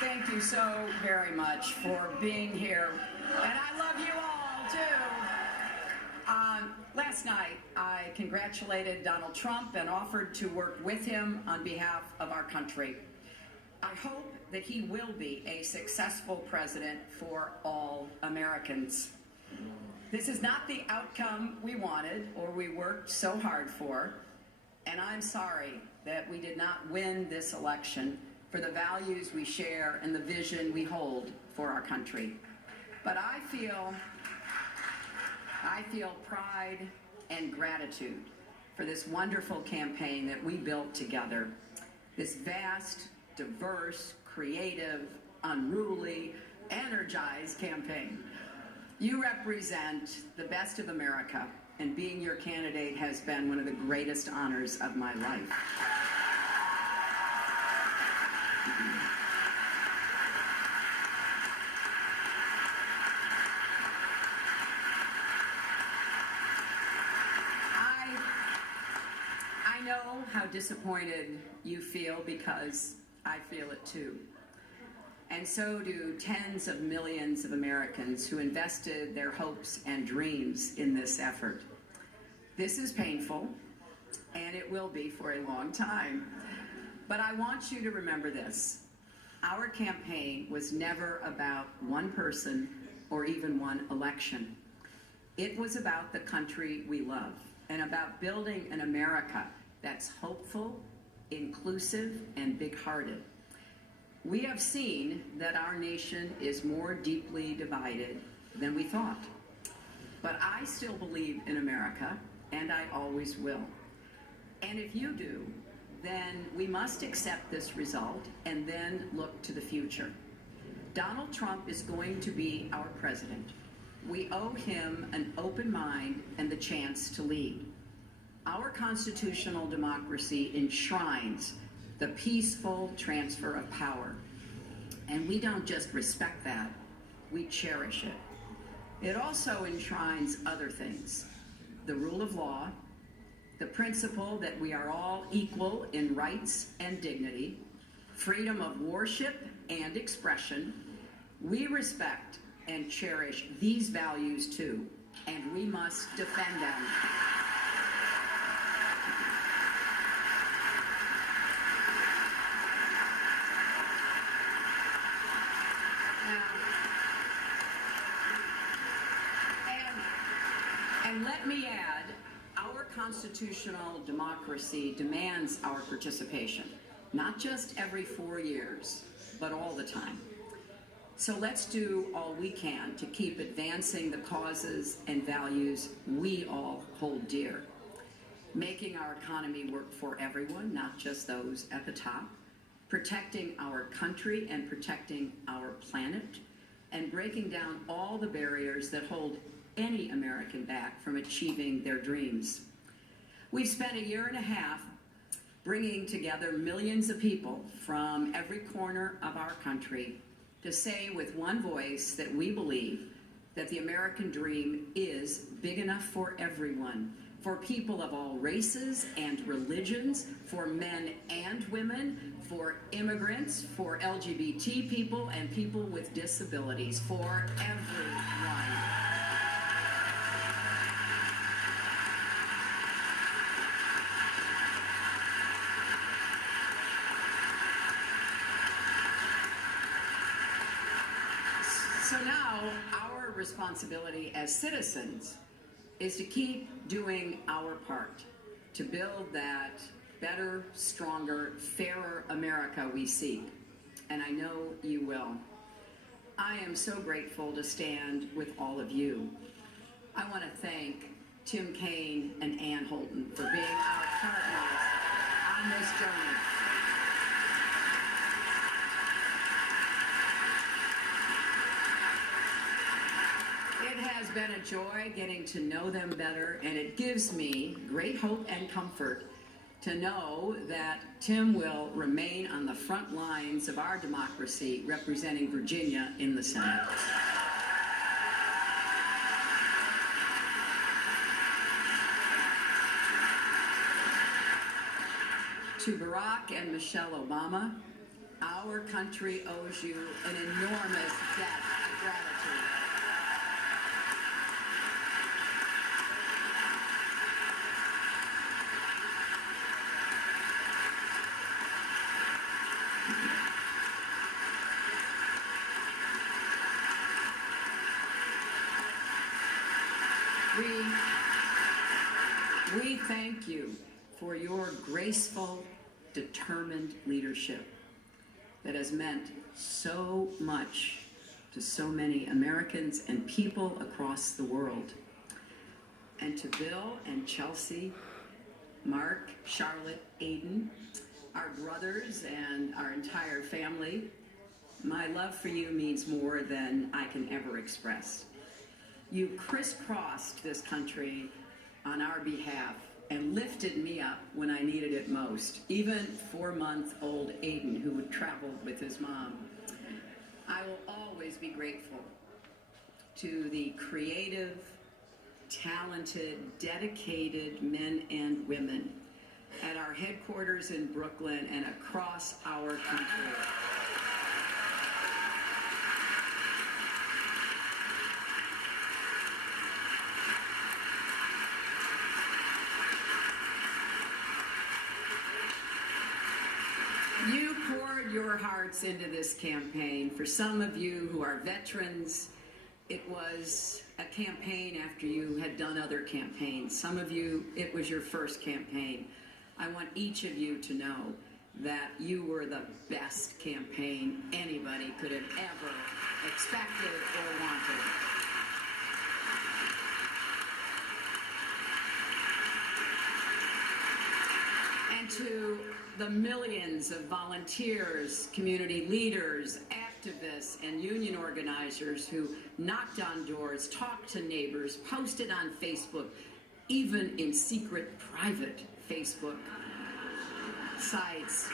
Thank you so very much for being here. And I love you all, too. Last night, I congratulated Donald Trump and offered to work with him on behalf of our country. I hope that he will be a successful president for all Americans. This is not the outcome we wanted or we worked so hard for, and I'm sorry that we did not win this election for the values we share and the vision we hold for our country. But I feel pride and gratitude for this wonderful campaign that we built together. This vast, diverse, creative, unruly, energized campaign. You represent the best of America, and being your candidate has been one of the greatest honors of my life. I know how disappointed you feel because I feel it too. And so do tens of millions of Americans who invested their hopes and dreams in this effort. This is painful, and it will be for a long time. But I want you to remember this. Our campaign was never about one person or even one election. It was about the country we love and about building an America that's hopeful, inclusive, and big-hearted. We have seen that our nation is more deeply divided than we thought. But I still believe in America, and I always will. And if you do, then we must accept this result and then look to the future. Donald Trump is going to be our president. We owe him an open mind and the chance to lead. Our constitutional democracy enshrines the peaceful transfer of power. And we don't just respect that, we cherish it. It also enshrines other things: the rule of law, the principle that we are all equal in rights and dignity, freedom of worship and expression. We respect and cherish these values too, and we must defend them. And let me add, our constitutional democracy demands our participation, not just every 4 years, but all the time. So let's do all we can to keep advancing the causes and values we all hold dear, making our economy work for everyone, not just those at the top, protecting our country and protecting our planet, and breaking down all the barriers that hold any American back from achieving their dreams. We've spent a year and a half bringing together millions of people from every corner of our country to say with one voice that we believe that the American dream is big enough for everyone, for people of all races and religions, for men and women, for immigrants, for LGBT people and people with disabilities, for everyone. So now, our responsibility as citizens is to keep doing our part to build that better, stronger, fairer America we seek. And I know you will. I am so grateful to stand with all of you. I want to thank Tim Kaine and Ann Holton for being our partners on this journey. It has been a joy getting to know them better, and it gives me great hope and comfort to know that Tim will remain on the front lines of our democracy, representing Virginia in the Senate. To Barack and Michelle Obama, Our country owes you an enormous debt of gratitude. We thank you for your graceful, determined leadership that has meant so much to so many Americans and people across the world. And to Bill and Chelsea, Mark, Charlotte, Aiden, our brothers and our entire family, my love for you means more than I can ever express. You crisscrossed this country on our behalf and lifted me up when I needed it most. Even 4-month-old Aiden, who would travel with his mom. I will always be grateful to the creative, talented, dedicated men and women at our headquarters in Brooklyn and across our country. You poured your hearts into this campaign. For some of you who are veterans, it was a campaign after you had done other campaigns. Some of you, it was your first campaign. I want each of you to know that you were the best campaign anybody could have ever expected or wanted. And to the millions of volunteers, community leaders, activists, and union organizers who knocked on doors, talked to neighbors, posted on Facebook, even in secret, private Facebook sites.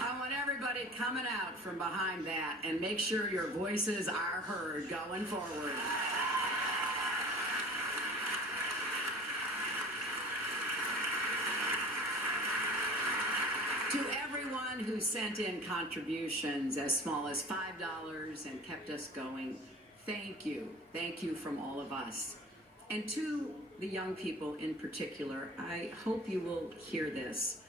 I want everybody coming out from behind that and make sure your voices are heard going forward. To everyone who sent in contributions as small as $5 and kept us going, thank you. Thank you from all of us. And to the young people in particular, I hope you will hear this.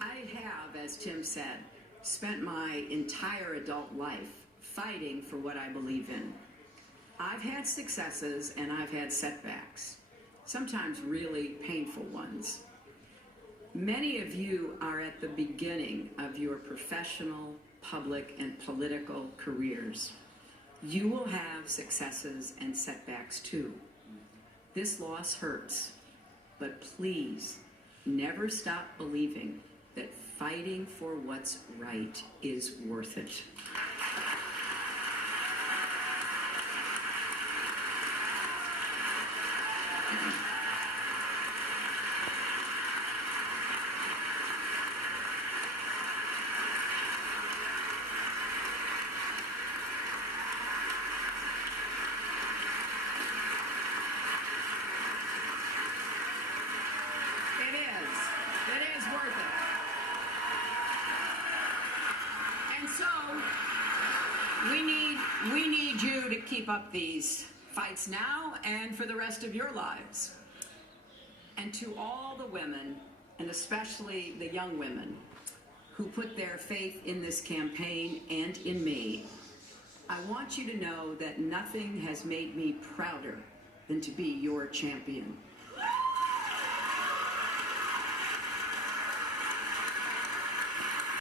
I have, as Tim said, spent my entire adult life fighting for what I believe in. I've had successes and I've had setbacks, sometimes really painful ones. Many of you are at the beginning of your professional, public, and political careers. You will have successes and setbacks too. This loss hurts, but please never stop believing that fighting for what's right is worth it. It is worth it. And so we need you to keep up these fights now and for the rest of your lives. And to all the women, and especially the young women, who put their faith in this campaign and in me, I want you to know that nothing has made me prouder than to be your champion.